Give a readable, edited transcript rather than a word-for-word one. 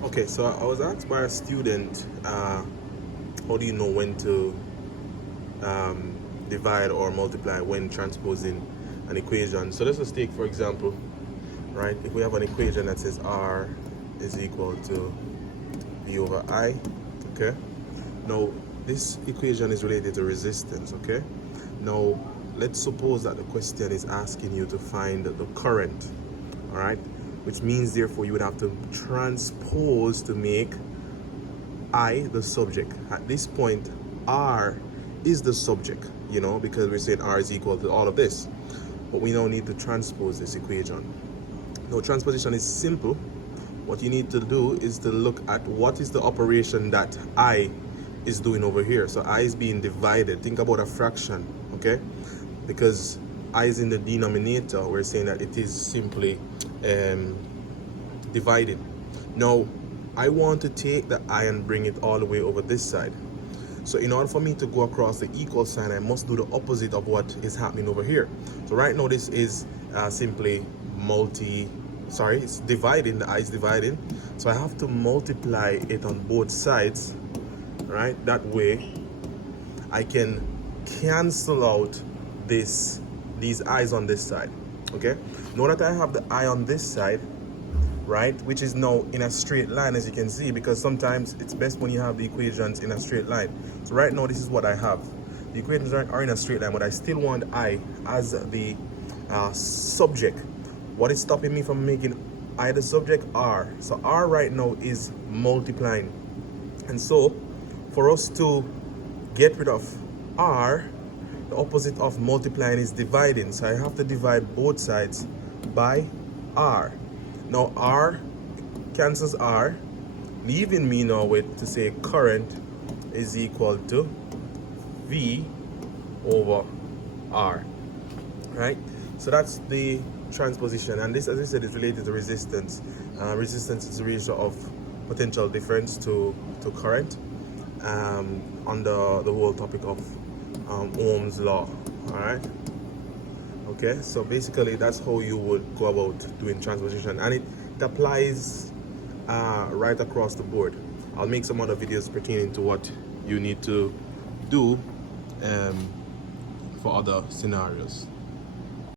Okay, so I was asked by a student, how do you know when to divide or multiply when transposing an equation? So let's just take, for example, right, if we have an equation that says R is equal to V over I, okay? Now, this equation is related to resistance, okay? Now, let's suppose that the question is asking you to find the current, all right? Which means, therefore, you would have to transpose to make I the subject. At this point, R is the subject, you know, because we're saying R is equal to all of this. But we now need to transpose this equation. Now, transposition is simple. What you need to do is to look at what is the operation that I is doing over here. So I is being divided. Think about a fraction, okay? Because I is in the denominator, we're saying that it is simply divided. Now, I want to take the I and bring it all the way over this side. So in order for me to go across the equal sign, I must do the opposite of what is happening over here. So right now this is simply it's dividing, the I is dividing. So I have to multiply it on both sides, right? That way I can cancel out these I's on this side, okay? Now that I have the I on this side, right, which is now in a straight line, as you can see, because sometimes it's best when you have the equations in a straight line. So right now this is what I have. The equations are in a straight line, but I still want I as the subject. What is stopping me from making I the subject? R. So R right now is multiplying, and so for us to get rid of R, the opposite of multiplying is dividing. So I have to divide both sides by R. Now R cancels R, leaving me now with to say current is equal to V over R, right? So that's the transposition, and this, as I said, is related to resistance. Resistance is the ratio of potential difference to current under the whole topic of Ohm's law, all right? Okay, so basically that's how you would go about doing transposition, and it applies right across the board. I'll make some other videos pertaining to what you need to do for other scenarios.